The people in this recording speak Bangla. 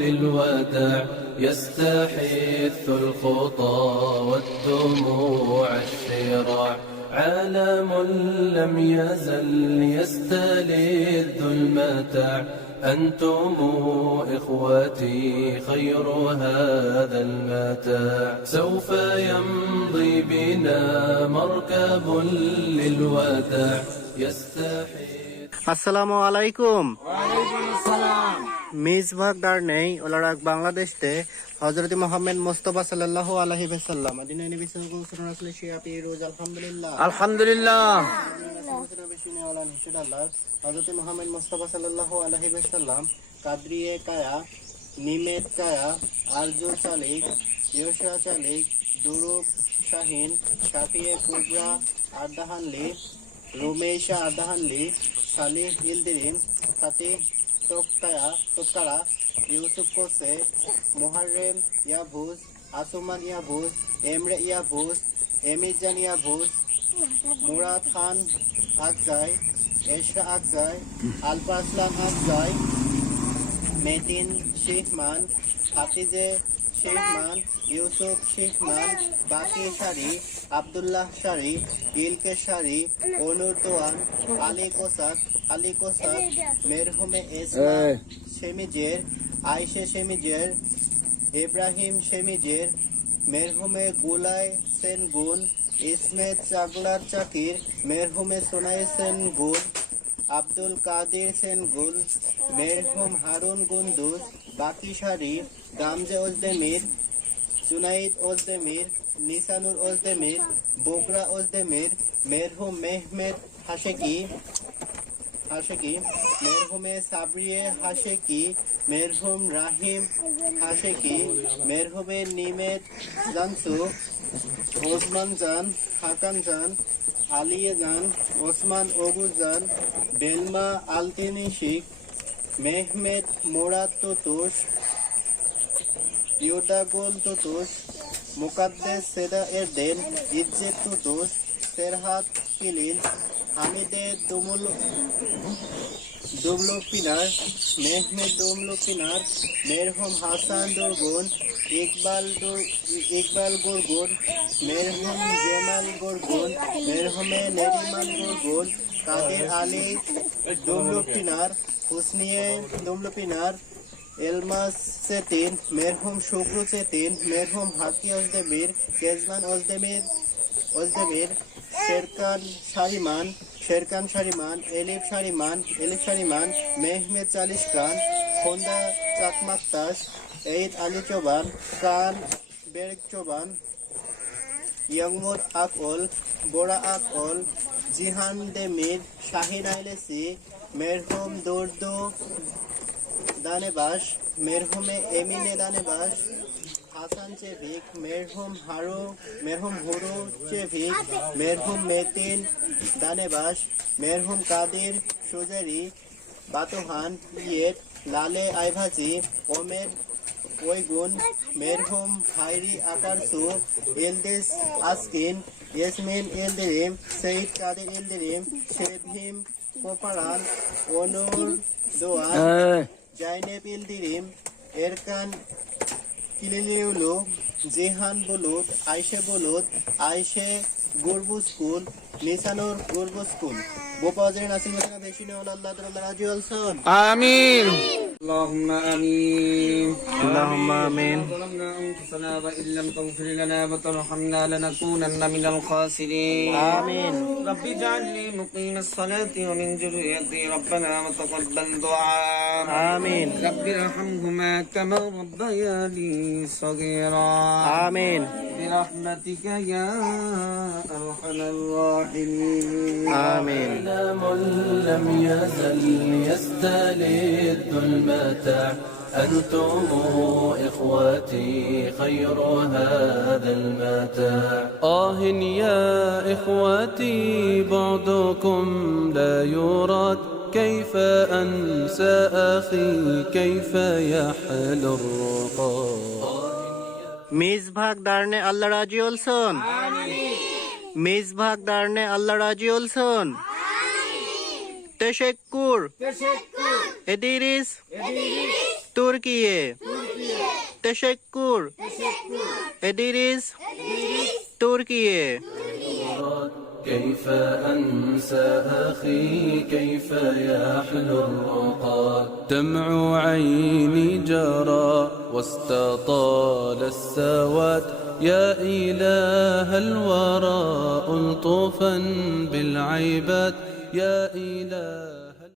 للوداع يستحث الخطى والدموع الشراع عالم لم يزل يستلذ المتاع أنتم إخوتي خير هذا المتاع سوف يمضي بنا مركب للوداع يستحث আসসালামু আলাইকুম। ওয়ালাইকুম আসসালাম। মিসবাহ দারনেই ওলারাক বাংলাদেশতে হযরত মুহাম্মদ মুস্তাফা সাল্লাল্লাহু আলাইহি ওয়াসাল্লাম মদিনা নবী সাল্লাল্লাহু আলাইহি ওয়াসাল্লাম শিয়াপি রোজ আলহামদুলিল্লাহ আলহামদুলিল্লাহ হযরত মুহাম্মদ মুস্তাফা সাল্লাল্লাহু আলাইহি ওয়াসাল্লাম Kadriye Kaya Nimet Kaya Arzu Calik Yusha Calik দুরুব Sahin Safiye Kubra Ardahanli Rumeysa Ardahanli Salih Yildirim Fatih Tokara Yusuf Kose Muharrem Yavuz Asuman Yavuz Emre Yavuz এমিজান ইয়াবুজ Murad Khan Akcay Esra Akcay Alparslan Akcay Metin শেখমান হাফিজে শেখমান ইউসুফ শেখমান Baki Sari Abdullah Sari Ilke Sari Onur Dogan Ali কোসাক মেরহুমে এসমা শেমিজের আয়েশে শেমিজের ইব্রাহিম শেমিজের মেরহুমে গুলাই সেন গুন ইসমেত চাগলার চাকির মেরহুমে সোনাই সেন গুল আব্দুল কাদির সেন গুল মেরহুম Harun Gunduz Baki Sari Gamze Ozdemir Cuneyt Ozdemir Nisanur Ozdemir Bugra Ozdemir মেরহুম মেহমেদ হাশেকি মেরহুমে সাবরিয়ে হাশেকি মেরহুম রাহিম হাশেকি মেরহুমে Nimet Cansu Osman Can Hakan Can Aliye Can Osman Ugur Can Belma Altinisik Mehmet Murat Tutus ইউদাগোল Tutus Mukaddes Seda Erden Izzet Tutus Ferhat Kilinc Hamide Dumlu Pinar Mehmet Dumlu Pinar মেরহুম হাসান দুরগুন ইকবাল গুরগুন মেরহুম জেমাল গুরগুন মেরহুমে Neriman Gurgun Kadir Ali Dumlu Pinar হুসনিয়ে দুমলো পিনার এলমাস চেতিন মেরহুম শুক্রু চেতিন মেরহুম হাকি ওজদেমির কেজমান ওজদেমির শেরকান শারিমান এলিফ শারিমান Mehmed চালিশ খান খোন্দা চাকমাক্তাস এইদ আলী চৌবান কান বেরেক চৌবান ইয়াংমুর আকল বোরা আকল Jihan Demir Shahin আইলেসি মেরহুম দুর্দু দানেবাস মেরহুমে এমিনে দানেবাস Hasan চেভিক মেরহুম হুরু চেভিক মেরহুম Metin দানেবাস মেরহুম Kadir সুজারি বাতোহান yet লালে আইভাজি ওমের ওইগুন মেরহুম হাইরি আকারসু ইলদিস আসকিন ইয়াসমিন ইলদিরিম সঈদ কাদের ইলদিরিম শেভিম কোপারান অনুর দোয়ান Zaineb Yildirim এরকান কিলিলিউলু Jihan বুলুদ আয়েশে গুরবুস্কুল নিসানুর গুরবুস্কুল বোপাজের Nasir Medina বেশিনে আল্লাহ তাআলা রাজি আলসান আমিন اللهم آمين اللهم آمين ظلمنا أنفسنا وإن لم تغفر لنا وترحمنا لنكونن من الخاسرين آمين رب اجعلني مقيم الصلاة ومن ذريتي ربنا وتقبل دعاء آمين رب ارحمهما كما ربياني صغيرا آمين برحمتك يا أرحم الراحمين آمين عالم لم يزل يستلذ المتاع أنتم إخوتي خير هذا المتاع يا إخوتي بعدكم لا يراد كيف أنسى أخي كيف يحلو الرقاد মিসবাহ দারনে আল্লাহ রাজি olsun মিসবাহ দারনে আল্লাহ রাজি olsun তেশেক্কুর এদিরিস تركيا تشكر إدريس تركيا كيف أنسى أخي كيف يحلو الرقاد دمع عيني جرى واستطال السواد يا إله الورى ألطفا بالعباد يا إله